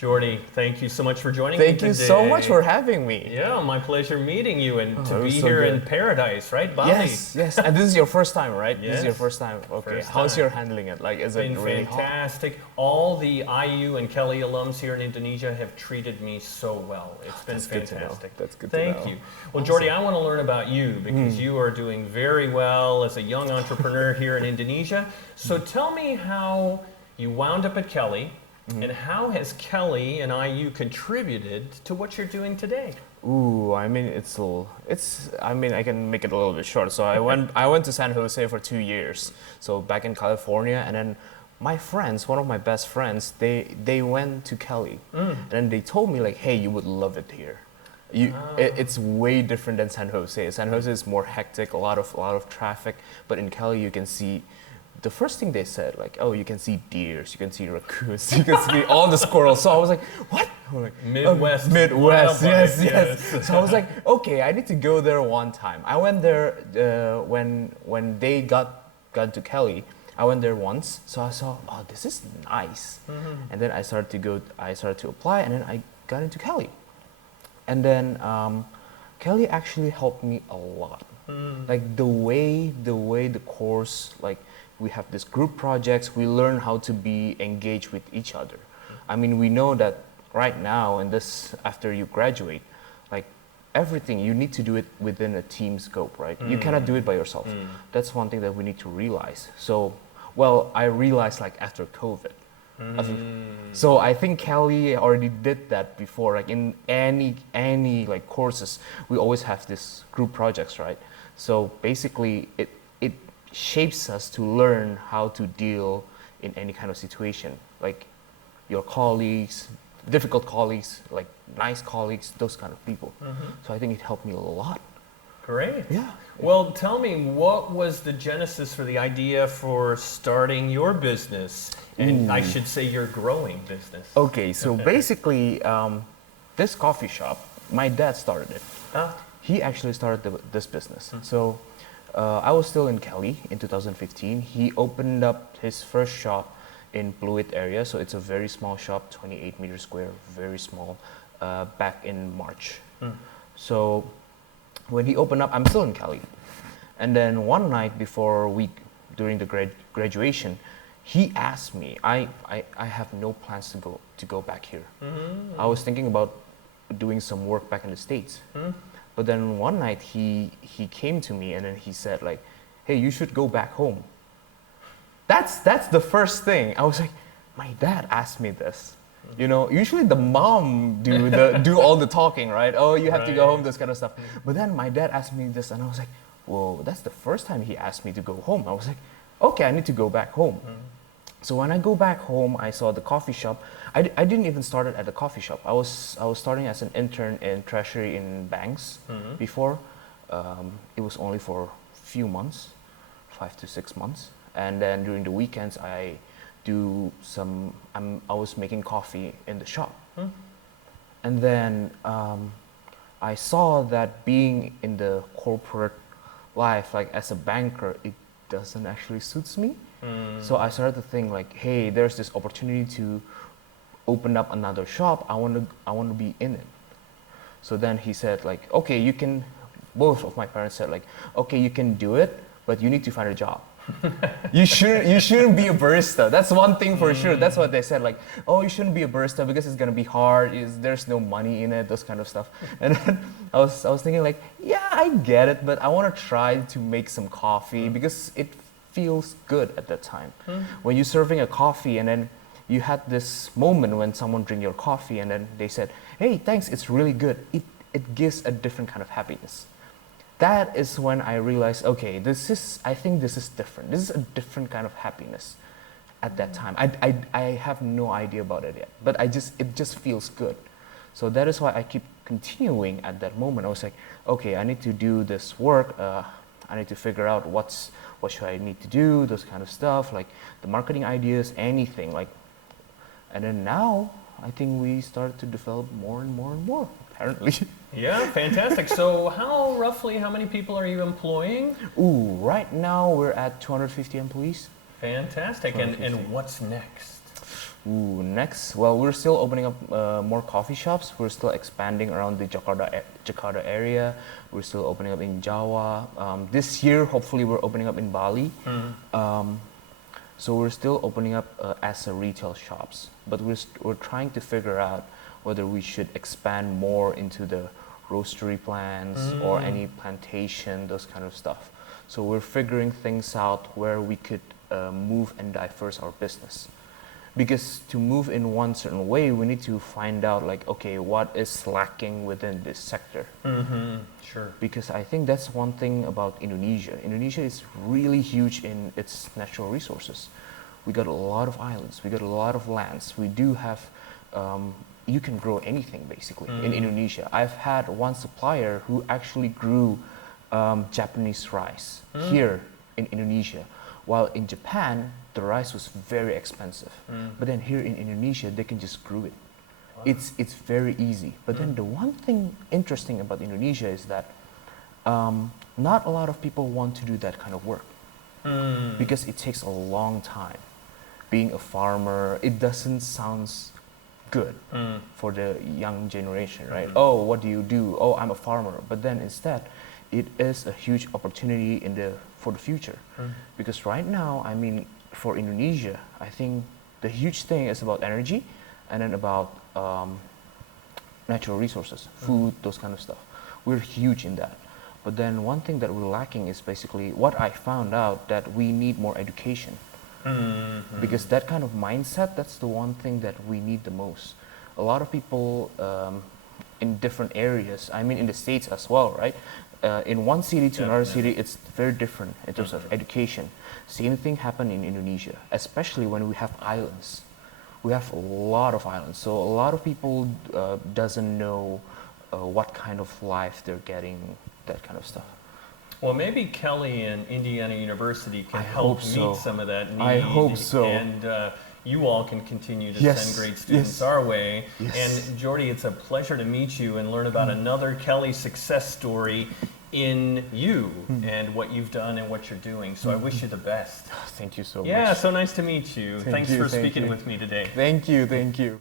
Jordy, thank you so much for joining me Thank today. you so much for having me. Yeah, my pleasure meeting you and Oh, to it be was so here in good. paradise, right? Bali. Yes. And this is your first time, right? This is your Yes. first time. Okay. First How's time. your handling it? Like, is Been it really hot? fantastic. All the IU and Kelly alums here in Indonesia have treated me so well. It's been That's good to know. fantastic. That's good to Thank know. you. Well, Awesome. Jordy, I want to learn about you because you are doing very well as a young entrepreneur here in Indonesia. So tell me how you wound up at Kelly. And how has Kelly and IU contributed to what you're doing today? Ooh, I mean, I can make it a little bit short. So I went to San Jose for 2 years. So back in California, and then my friends, one of my best friends, they went to Kelly, and then they told me like, hey, you would love it here. It's way different than San Jose. San Jose is more hectic, a lot of traffic, but in Kelly you can see. The first thing they said, like, oh, you can see deers, you can see raccoons, you can see all the squirrels. So I was like, what? I'm like, Midwest. Midwest, wildlife, yes. So I was like, okay, I need to go there one time. I went there when they got to Kelly. I went there once, so I saw, oh, this is nice. And then I started to apply, and then I got into Kelly. And then Kelly actually helped me a lot. Like the way the course, like, we have this group projects, we learn how to be engaged with each other. I mean, we know that right now in this, after you graduate, like everything, you need to do it within a team scope, right? You cannot do it by yourself. That's one thing that we need to realize. So, well, I realized like after COVID. So I think Kelly already did that before, like in any like courses, we always have this group projects, right? So basically it shapes us to learn how to deal in any kind of situation, like your colleagues, difficult colleagues, like nice colleagues, those kind of people. So I think it helped me a lot. Great. Yeah. Well, tell me, what was the genesis for the idea for starting your business? And I should say your growing business. Okay, so basically, this coffee shop, my dad started it. He actually started this business. So I was still in Kelly in 2015. He opened up his first shop in Pluit area. So it's a very small shop, 28 meters square, very small, back in March. So when he opened up, I'm still in Kelly. And then one night during the graduation, he asked me, I have no plans to go back here. I was thinking about doing some work back in the States. But then one night he came to me and then he said like, hey, you should go back home. That's the first thing. I was like, my dad asked me this. You know, usually the mom do all the talking, right? Oh, you have to go home, this kind of stuff. But then my dad asked me this and I was like, whoa, that's the first time he asked me to go home. I was like, okay, I need to go back home. So when I go back home, I saw the coffee shop. I didn't even start it at the coffee shop. I was starting as an intern in treasury in banks before. It was only for a few months, 5 to 6 months. And then during the weekends, I was making coffee in the shop. And then I saw that being in the corporate life, like as a banker, it doesn't actually suits me. So I started to think like, hey, there's this opportunity to open up another shop. I want to be in it. So then he said like, okay, you can. Both of my parents said like, okay, you can do it, but you need to find a job. You shouldn't be a barista. That's one thing for sure. That's what they said. Like, oh, you shouldn't be a barista because it's gonna be hard. There's no money in it. Those kind of stuff. And then I was thinking like, yeah, I get it, but I want to try to make some coffee because it feels good at that time. When you're serving a coffee and then you had this moment when someone drink your coffee and then they said, hey, thanks, it's really good. It gives a different kind of happiness. That is when I realized, okay, I think this is different. This is a different kind of happiness at that time. I have no idea about it yet, but it just feels good. So that is why I keep continuing at that moment. I was like, okay, I need to do this work. I need to figure out what should I need to do, those kind of stuff, like the marketing ideas, anything like. And then now, I think we started to develop more and more and more, apparently. Yeah, fantastic. So roughly how many people are you employing? Ooh, right now we're at 250 employees. Fantastic. And what's next? Ooh, next, well, we're still opening up more coffee shops. We're still expanding around the Jakarta area. We're still opening up in Java. This year, hopefully, we're opening up in Bali. So we're still opening up as a retail shops, but we're trying to figure out whether we should expand more into the roastery plants or any plantation, those kind of stuff. So we're figuring things out where we could move and diverse our business. Because to move in one certain way, we need to find out like, okay, what is lacking within this sector? Sure. Because I think that's one thing about Indonesia. Indonesia is really huge in its natural resources. We got a lot of islands, we got a lot of lands. We do have, you can grow anything basically in Indonesia. I've had one supplier who actually grew Japanese rice here in Indonesia, while in Japan, the rice was very expensive. But then here in Indonesia, they can just grow it. It's very easy. But then the one thing interesting about Indonesia is that not a lot of people want to do that kind of work because it takes a long time. Being a farmer, it doesn't sound good for the young generation, right? Oh, what do you do? Oh, I'm a farmer. But then instead, it is a huge opportunity for the future. Because right now, I mean, for Indonesia, I think the huge thing is about energy and then about natural resources, food, those kind of stuff. We're huge in that. But then one thing that we're lacking is basically what I found out, that we need more education. Because that kind of mindset, that's the one thing that we need the most. A lot of people in different areas, I mean in the States as well, right? In one city to another city, it's very different in terms of education. Same thing happened in Indonesia, especially when we have islands. We have a lot of islands, so a lot of people doesn't know what kind of life they're getting, that kind of stuff. Well, maybe Kelly and Indiana University can I help hope so. meet some of that need. I hope so. And you all can continue to Yes, send great students yes. our way. Yes. And Jordy, it's a pleasure to meet you and learn about another Kelly success story in you and what you've done and what you're doing. So I wish you the best. Thank you so much. Yeah, so nice to meet you. Thanks you, for thank speaking you. with me today. Thank you, thank you.